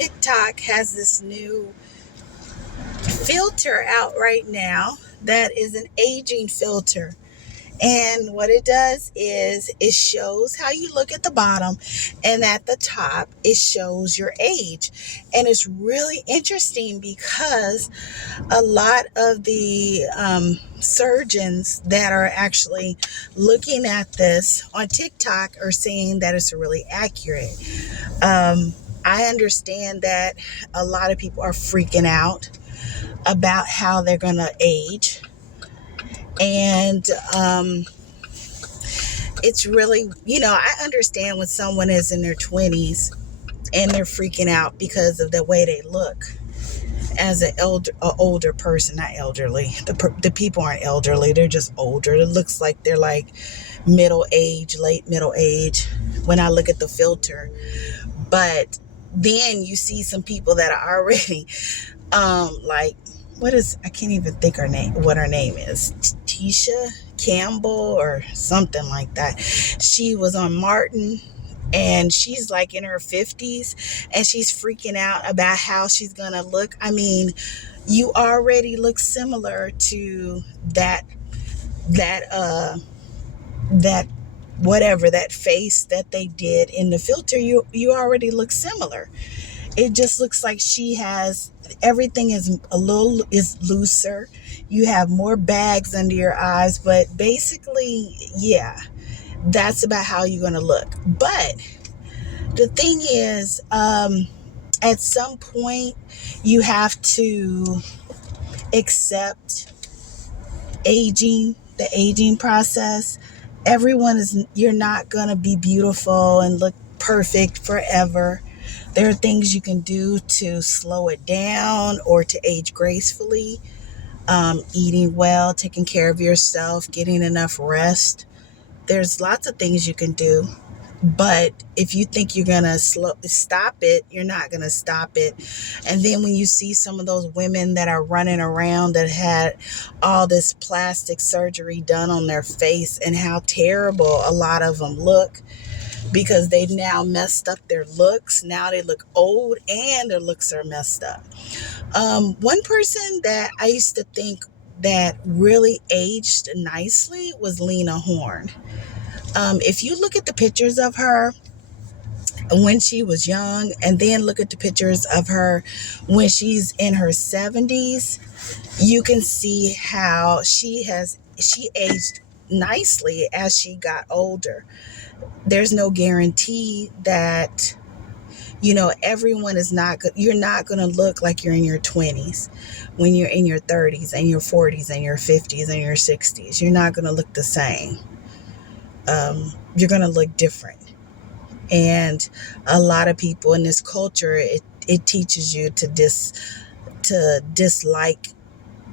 TikTok has this new filter out right now that is an aging filter. And what it does is it shows how you look at the bottom, and at the top, it shows your age. And it's really interesting because a lot of the surgeons that are actually looking at this on TikTok are saying that it's really accurate. I understand that a lot of people are freaking out about how they're going to age. And it's really, I understand when someone is in their 20s and they're freaking out because of the way they look as an older person, not elderly. The people aren't elderly, they're just older. It looks like they're like middle age, late middle age when I look at the filter. But then you see some people that are already like, I can't even think what her name is. Tisha Campbell or something like that. She was on Martin, and she's like in her 50s, and she's freaking out about how she's gonna look. I mean, you already look similar to that whatever, that face that they did in the filter. You already look similar. It just looks like she has, everything is looser. You have more bags under your eyes, but basically, yeah, that's about how you're going to look. But the thing is, at some point, you have to accept the aging process. You're not going to be beautiful and look perfect forever. There are things you can do to slow it down or to age gracefully. Eating well, taking care of yourself, getting enough rest. There's lots of things you can do. But if you think you're going to stop it, you're not going to stop it. And then when you see some of those women that are running around that had all this plastic surgery done on their face, and how terrible a lot of them look, because they've now messed up their looks. Now they look old and their looks are messed up. One person that I used to think that really aged nicely was Lena Horne. If you look at the pictures of her when she was young, and then look at the pictures of her when she's in her 70s, you can see how she aged nicely as she got older. There's no guarantee that, everyone is not good. You're not going to look like you're in your 20s when you're in your 30s and your 40s and your 50s and your 60s. You're not going to look the same. You're going to look different. And a lot of people in this culture, it teaches you to dislike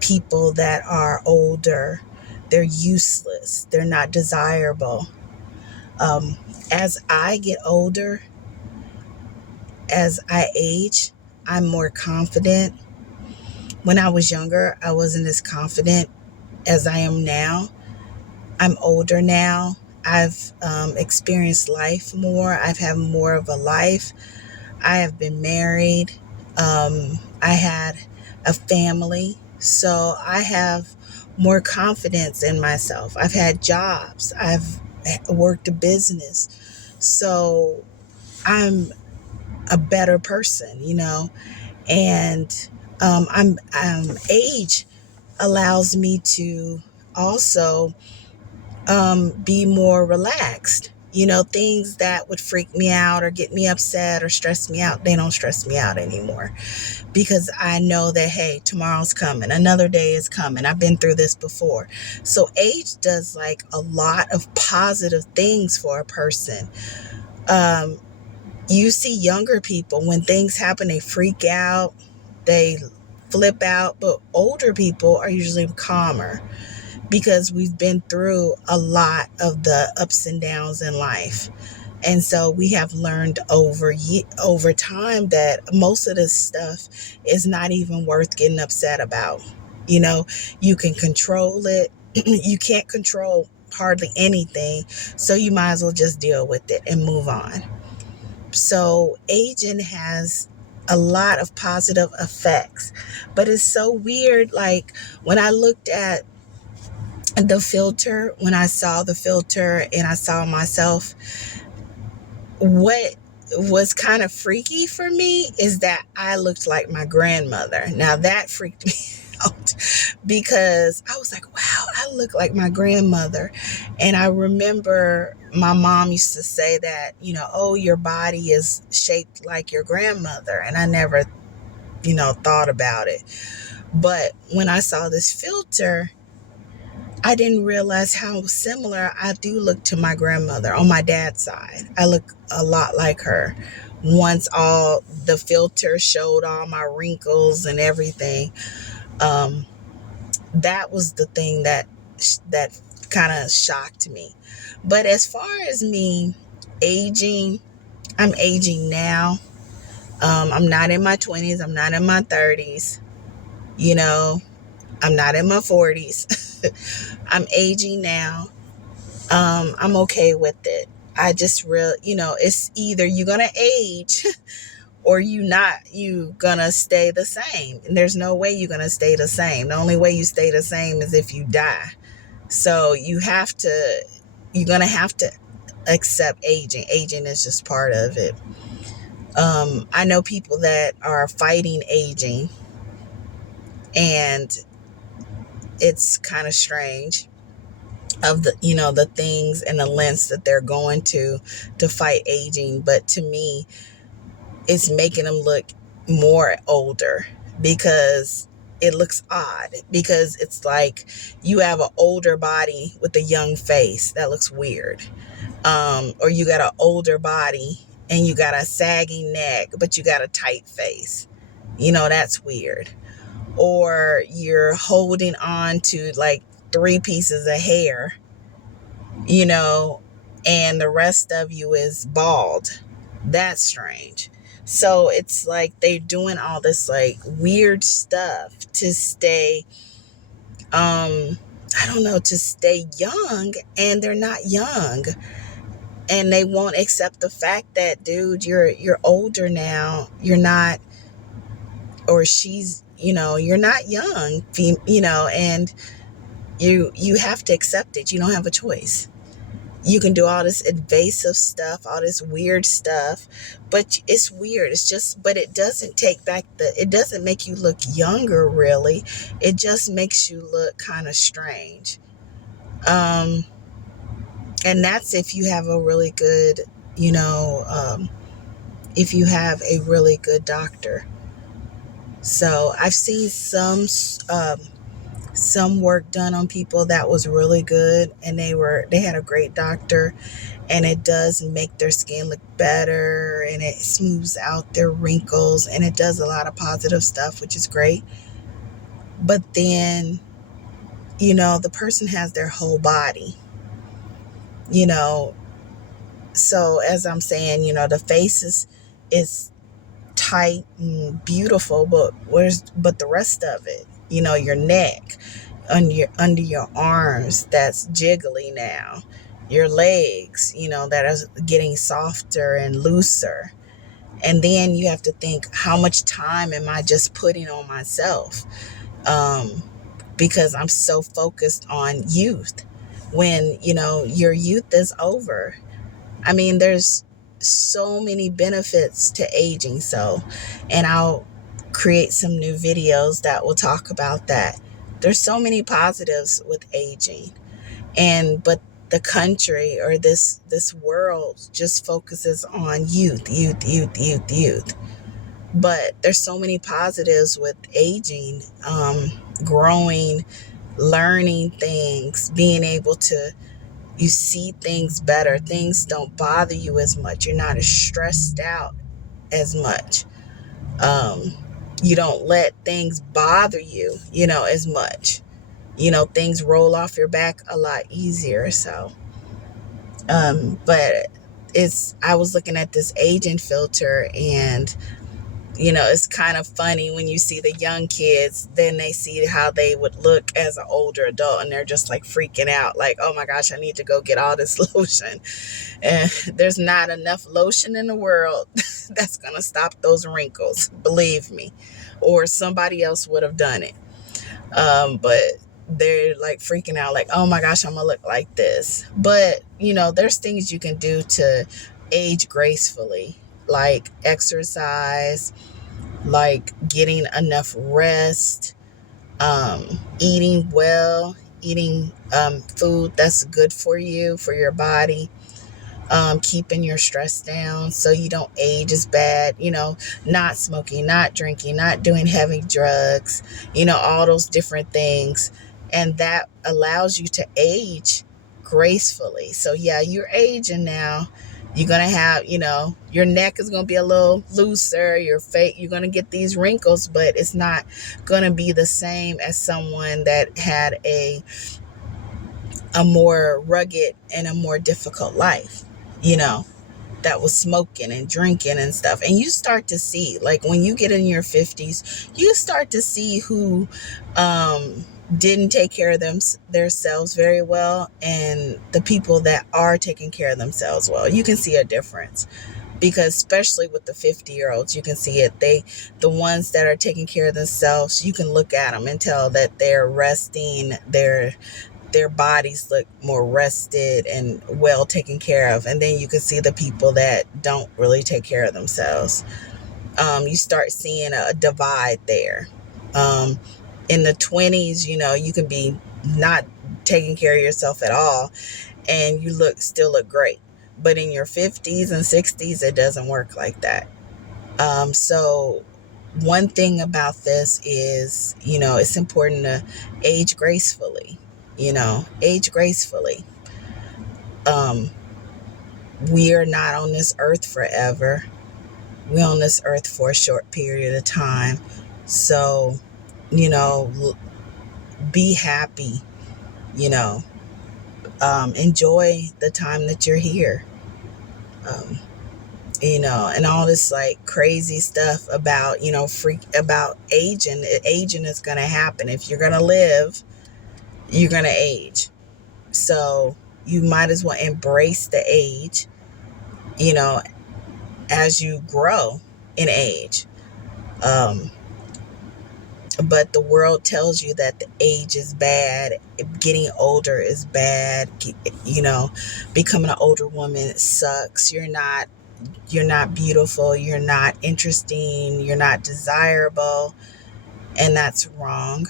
people that are older. They're useless. They're not desirable. As I get older, as I age, I'm more confident. When I was younger, I wasn't as confident as I am now. I'm older now. I've experienced life more. I've had more of a life. I have been married. I had a family. So I have more confidence in myself. I've had jobs. I've worked a business. So I'm a better person, and age allows me to also be more relaxed. Things that would freak me out or get me upset or stress me out, they don't stress me out anymore, because I know that, hey, tomorrow's coming, another day is coming. I've been through this before. So age does like a lot of positive things for a person. You see younger people, when things happen, they freak out, they flip out, but older people are usually calmer, because we've been through a lot of the ups and downs in life. And so we have learned over time that most of this stuff is not even worth getting upset about. You can control it. You can't control hardly anything. So you might as well just deal with it and move on. So aging has a lot of positive effects. But it's so weird. Like when I looked at the filter, when I saw the filter and I saw myself, what was kind of freaky for me is that I looked like my grandmother. Now that freaked me out because I was like, wow, I look like my grandmother. And I remember my mom used to say that, oh, your body is shaped like your grandmother. And I never, thought about it. But when I saw this filter, I didn't realize how similar I do look to my grandmother on my dad's side. I look a lot like her. Once all the filter showed all my wrinkles and everything, that was the thing that kind of shocked me. But as far as me aging, I'm aging now. I'm not in my 20s. I'm not in my 30s. I'm not in my 40s. I'm aging now. I'm okay with it. I just it's either you're gonna age or you gonna stay the same. And there's no way you're gonna stay the same. The only way you stay the same is if you die. So you're gonna have to accept aging. Aging is just part of it. I know people that are fighting aging, and it's kind of strange of the things and the lengths that they're going to fight aging. But to me, it's making them look more older because it looks odd, because it's like you have an older body with a young face. That looks weird. Or you got an older body and you got a sagging neck but you got a tight face. That's weird. Or you're holding on to like 3 pieces of hair, and the rest of you is bald. That's strange. So it's like they're doing all this like weird stuff to stay, I don't know, to stay young, and they're not young. And they won't accept the fact that, dude, you're older now. You're not, or she's, you're not young, and you have to accept it. You don't have a choice. You can do all this invasive stuff, all this weird stuff, but it's weird. It's just, but it doesn't it doesn't make you look younger, really. It just makes you look kind of strange. And that's if you have a really good, if you have a really good doctor. So I've seen some work done on people that was really good, and they had a great doctor, and it does make their skin look better, and it smooths out their wrinkles, and it does a lot of positive stuff, which is great. But then, the person has their whole body, so as I'm saying, the face is tight and beautiful, but the rest of it, your neck, under your arms, that's jiggly now, your legs, that are getting softer and looser. And then you have to think, how much time am I just putting on myself? Because I'm so focused on youth, when your youth is over. I mean, there's so many benefits to aging. So, and I'll create some new videos that will talk about that. There's so many positives with aging, but the country, or this world, just focuses on youth. But there's so many positives with aging, growing, learning things, being able to, you see things better. Things don't bother you as much. You're not as stressed out as much. You don't let things bother you, as much. Things roll off your back a lot easier. So, but I was looking at this aging filter, and It's kind of funny when you see the young kids, then they see how they would look as an older adult and they're just like freaking out, like, oh my gosh, I need to go get all this lotion. And there's not enough lotion in the world that's going to stop those wrinkles, believe me, or somebody else would have done it. But they're like freaking out, like, oh my gosh, I'm gonna look like this. But there's things you can do to age gracefully, like exercise, like getting enough rest, eating well, eating food that's good for you, for your body, keeping your stress down so you don't age as bad, not smoking, not drinking, not doing heavy drugs, all those different things. And that allows you to age gracefully. So yeah, you're aging now. You're going to have, your neck is going to be a little looser, your face, you're going to get these wrinkles, but it's not going to be the same as someone that had a more rugged and a more difficult life, you know, that was smoking and drinking and stuff. And you start to see, like when you get in your 50s, you start to see who didn't take care of themselves very well, and the people that are taking care of themselves well. You can see a difference, because especially with the 50-year-olds, you can see it. The ones that are taking care of themselves, you can look at them and tell that they're resting, their bodies look more rested and well taken care of. And then you can see the people that don't really take care of themselves. You start seeing a divide there. In the 20s, you can be not taking care of yourself at all and you still look great. But in your 50s and 60s, it doesn't work like that. So one thing about this is, it's important to age gracefully. Age gracefully. We are not on this earth forever. We're on this earth for a short period of time. So, be happy, enjoy the time that you're here. And all this like crazy stuff about, about aging. Aging is going to happen. If you're going to live, you're going to age. So you might as well embrace the age, as you grow in age. But the world tells you that the age is bad. Getting older is bad. Becoming an older woman sucks. You're not beautiful. You're not interesting. You're not desirable. And that's wrong.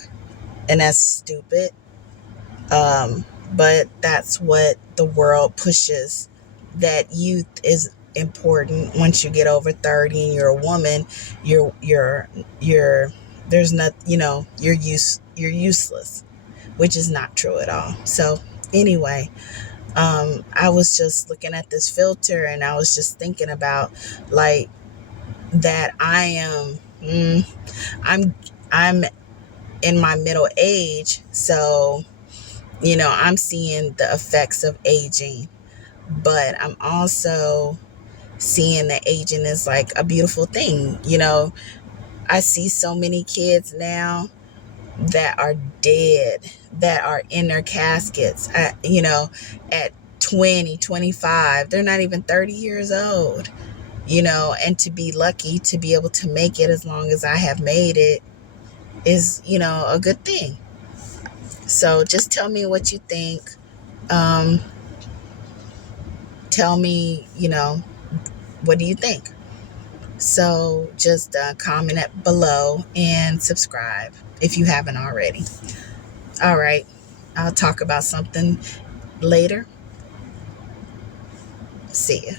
And that's stupid. But that's what the world pushes, that youth is important. Once you get over 30 and you're a woman, you're there's not, you're useless, which is not true at all. So anyway, I was just looking at this filter and I was just thinking about like that I'm in my middle age. So, I'm seeing the effects of aging, but I'm also seeing that aging is like a beautiful thing. I see so many kids now that are dead, that are in their caskets, at 20, 25. They're not even 30 years old, and to be lucky to be able to make it as long as I have made it is, a good thing. So just tell me what you think. Tell me, what do you think? So just comment it below and subscribe if you haven't already. All right. I'll talk about something later. See ya.